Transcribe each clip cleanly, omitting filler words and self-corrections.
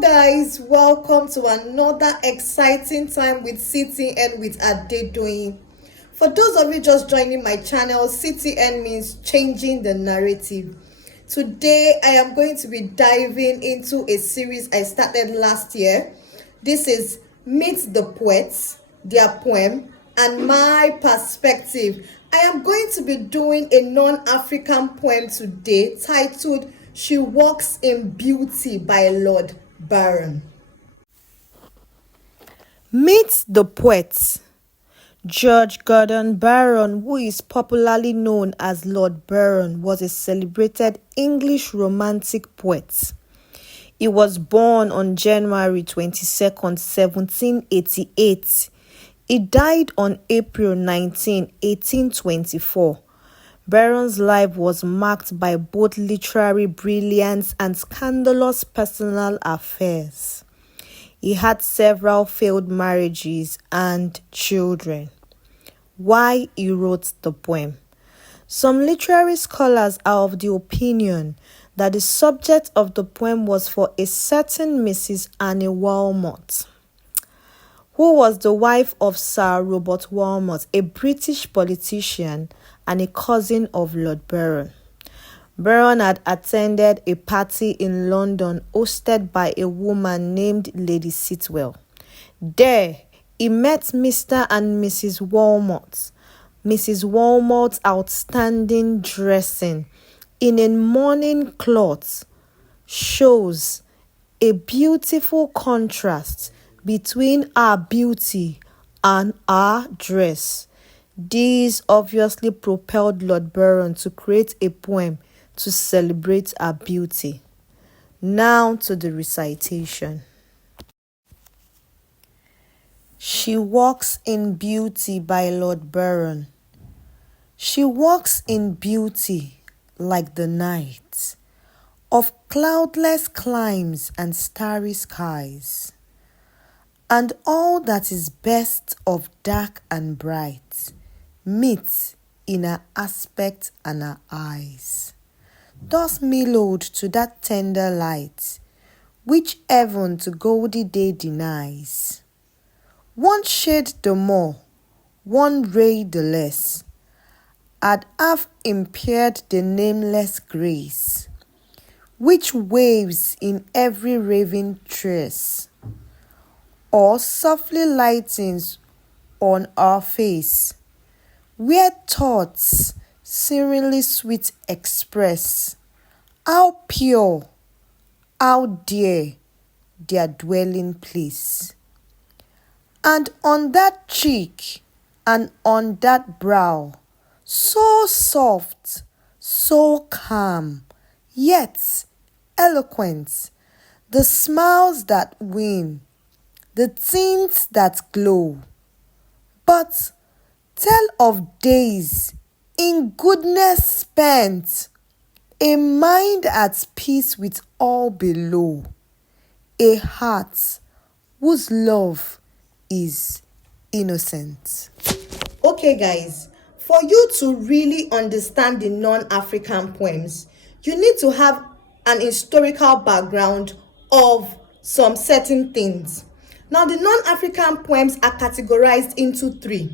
Guys, welcome to another exciting time with CTN with Adedoyin. For those of you just joining my channel, CTN means changing the narrative. Today I am going to be diving into a series I started last year. This is Meet the Poets, their poem, and my perspective. I am going to be doing a non-African poem today titled She Walks in Beauty by Lord Byron. Meet the Poets. George Gordon Byron, who is popularly known as Lord Byron, was a celebrated English romantic poet. He was born on January 22nd, 1788. He died on April 19, 1824. Byron's life was marked by both literary brilliance and scandalous personal affairs. He had several failed marriages and children. Why he wrote the poem? Some literary scholars are of the opinion that the subject of the poem was for a certain Mrs. Annie Wilmot, who was the wife of Sir Robert Wilmot, a British politician and a cousin of Lord Byron. Byron had attended a party in London hosted by a woman named Lady Sitwell. There, he met Mr. and Mrs. Wilmot. Mrs. Wilmot's outstanding dressing in a mourning cloth shows a beautiful contrast between her beauty and her dress. This obviously propelled Lord Byron to create a poem to celebrate her beauty. Now to the recitation. She Walks in Beauty by Lord Byron. She walks in beauty like the night of cloudless climes and starry skies, and all that is best of dark and bright meets in her aspect and her eyes, thus mellowed to that tender light which heaven to gaudy day denies. One shade the more, one ray the less, had half impaired the nameless grace which waves in every raving tress, or softly lightens on our face, where thoughts serenely sweet express how pure, how dear their dwelling place. And on that cheek and on that brow, so soft, so calm, yet eloquent, the smiles that win, the tints that glow. But tell of days in goodness spent, a mind at peace with all below, a heart whose love is innocent. Okay, guys, for you to really understand the non-African poems, you need to have an historical background of some certain things. Now, the non-African poems are categorized into three.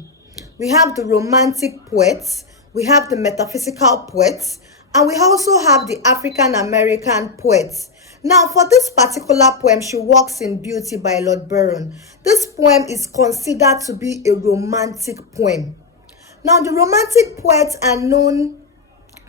We have the romantic poets, we have the metaphysical poets, and we also have the African American poets. Now, for this particular poem, She Walks in Beauty by Lord Byron, this poem is considered to be a romantic poem. Now, the romantic poets are known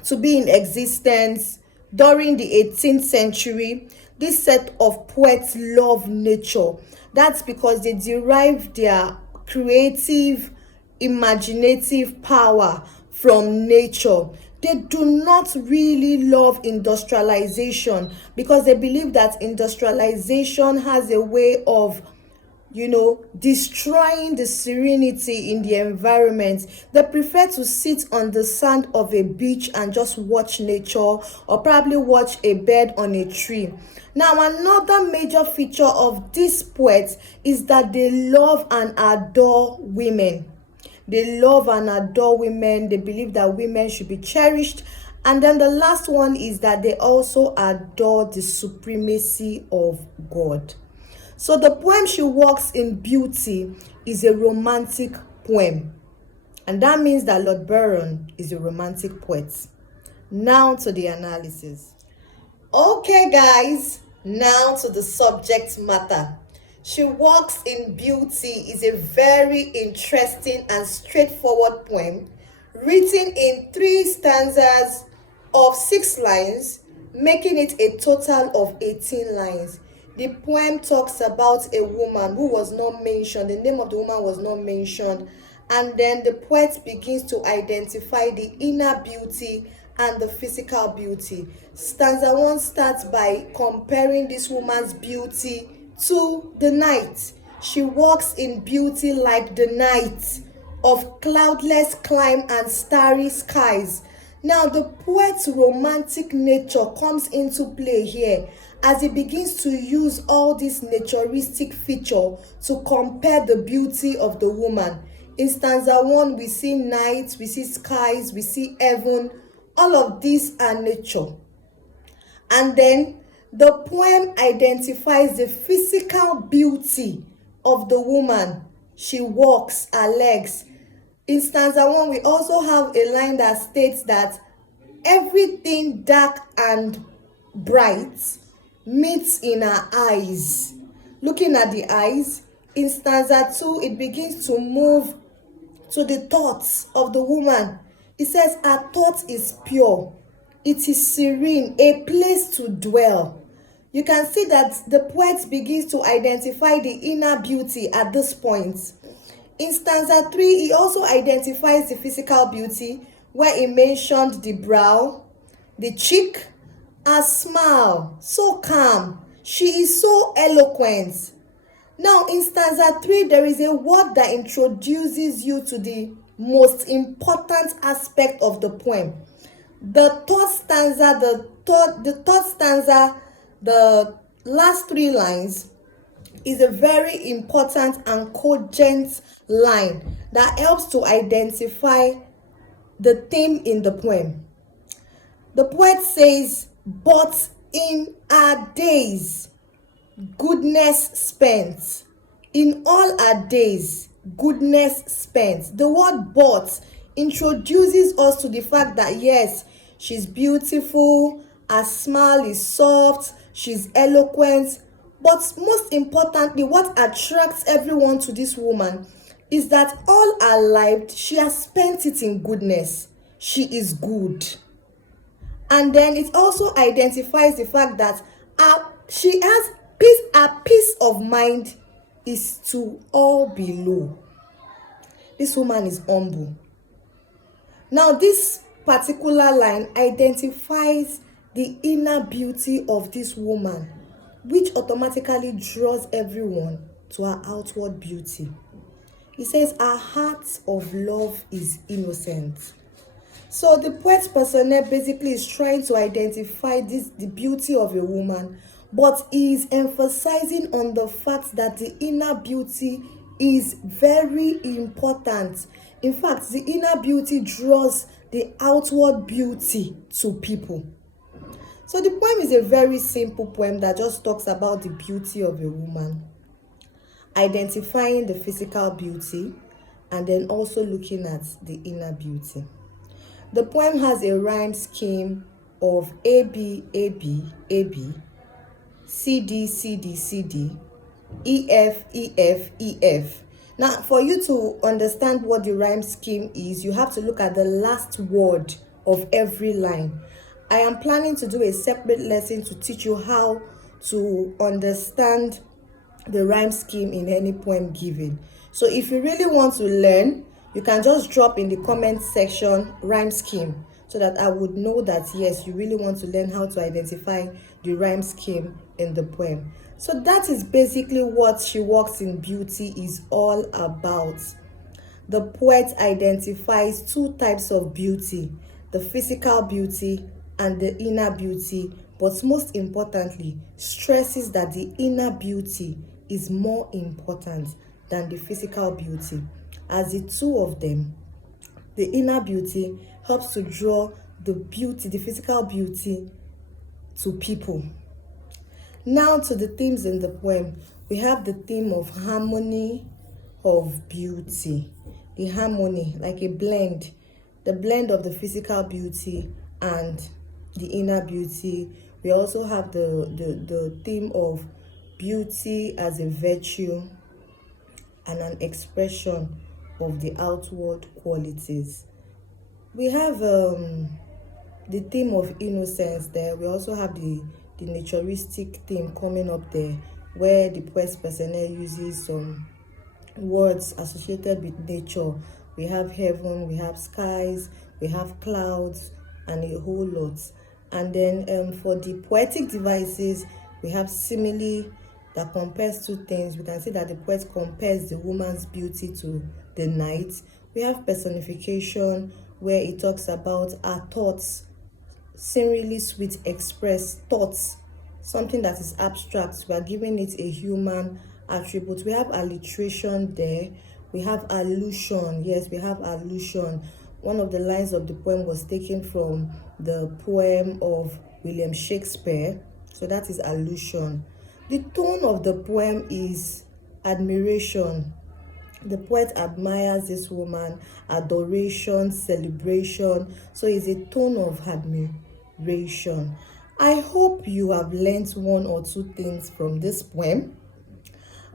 to be in existence during the 18th century. This set of poets love nature. That's because they derive their creative, imaginative power from nature. They do not really love industrialization because they believe that industrialization has a way of destroying the serenity in the environment. They prefer to sit on the sand of a beach and just watch nature, or probably watch a bird on a tree. Now, another major feature of these poets is that they love and adore women. They love and adore women. They believe that women should be cherished And then the last one is that they also adore the supremacy of God. So the poem She Walks in Beauty is a romantic poem. And that means that Lord Byron is a romantic poet. Now to the analysis. Okay, guys, now to the subject matter. She Walks in Beauty is a very interesting and straightforward poem written in 3 stanzas of 6 lines, making it a total of 18 lines. The poem talks about a woman who was not mentioned, the name of the woman was not mentioned, and then the poet begins to identify the inner beauty and the physical beauty. Stanza 1 starts by comparing this woman's beauty to the night. She walks in beauty like the night of cloudless clime and starry skies. Now, the poet's romantic nature comes into play here as he begins to use all this naturistic feature to compare the beauty of the woman. In stanza 1, we see night, we see skies, we see heaven. All of these are nature. And then the poem identifies the physical beauty of the woman. She walks, her legs. In stanza 1, we also have a line that states that everything dark and bright meets in her eyes. Looking at the eyes, in stanza 2, it begins to move to the thoughts of the woman. It says her thought is pure, it is serene, a place to dwell. You can see that the poet begins to identify the inner beauty at this point. In stanza 3, he also identifies the physical beauty, where he mentioned the brow, the cheek, her smile, so calm. She is so eloquent. Now, in stanza 3, there is a word that introduces you to the most important aspect of the poem. The third stanza, the last 3 lines, is a very important and cogent line that helps to identify the theme in the poem. The poet says, "But in our days, goodness spent." In all our days, goodness spent. The word "but" introduces us to the fact that yes, she's beautiful, her smile is soft, she's eloquent, but most importantly, what attracts everyone to this woman is that all her life she has spent it in goodness. She is good. And then it also identifies the fact that she has peace. Her peace of mind is to all below. This woman is humble. Now, this particular line identifies the inner beauty of this woman, which automatically draws everyone to her outward beauty. It says, "Her heart of love is innocent." So the poet's personnel basically is trying to identify the beauty of a woman, but he is emphasizing on the fact that the inner beauty is very important. In fact, the inner beauty draws the outward beauty to people. So the poem is a very simple poem that just talks about the beauty of a woman, identifying the physical beauty, and then also looking at the inner beauty. The poem has a rhyme scheme of AB, AB, AB, CD, CD, CD, EF, EF, EF. Now, for you to understand what the rhyme scheme is, you have to look at the last word of every line. I am planning to do a separate lesson to teach you how to understand the rhyme scheme in any poem given. So if you really want to learn, you can just drop in the comment section rhyme scheme so that I would know that yes, you really want to learn how to identify the rhyme scheme in the poem. So that is basically what She Walks in Beauty is all about. The poet identifies 2 types of beauty, the physical beauty and the inner beauty, but most importantly, stresses that the inner beauty is more important than the physical beauty, as the 2 of them, the inner beauty helps to draw the beauty, the physical beauty to people. Now to the themes in the poem. We have the theme of harmony of beauty. The harmony, like a blend, the blend of the physical beauty and the inner beauty. We also have the theme of beauty as a virtue and an expression of the outward qualities. We have the theme of innocence there. We also have the naturistic theme coming up there, where the poet's personnel uses some words associated with nature. We have heaven, we have skies, we have clouds, and a whole lot. And then for the poetic devices, we have simile that compares two things. We can see that the poet compares the woman's beauty to the night. We have personification, where it talks about our thoughts, seemingly sweet express thoughts, something that is abstract. We are giving it a human attribute. We have alliteration there. We have allusion. Yes, we have allusion. One of the lines of the poem was taken from the poem of William Shakespeare, so that is allusion. The tone of the poem is admiration. The poet admires this woman, adoration, celebration. So it's a tone of admiration. I hope you have learned one or two things from this poem.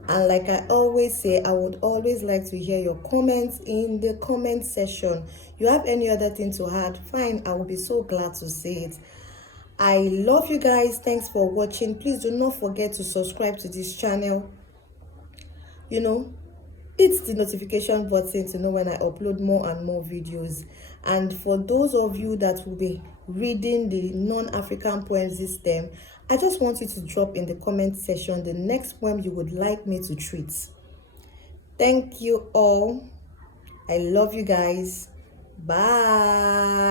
And like I always say, I would always like to hear your comments in the comment section. You have any other thing to add? Fine, I will be so glad to see it. I love you guys. Thanks for watching. Please do not forget to subscribe to this channel. Hit the notification button to know when I upload more and more videos. And for those of you that will be reading the non-African poems this term, I just want you to drop in the comment section the next poem you would like me to treat. Thank you all. I love you guys. Bye.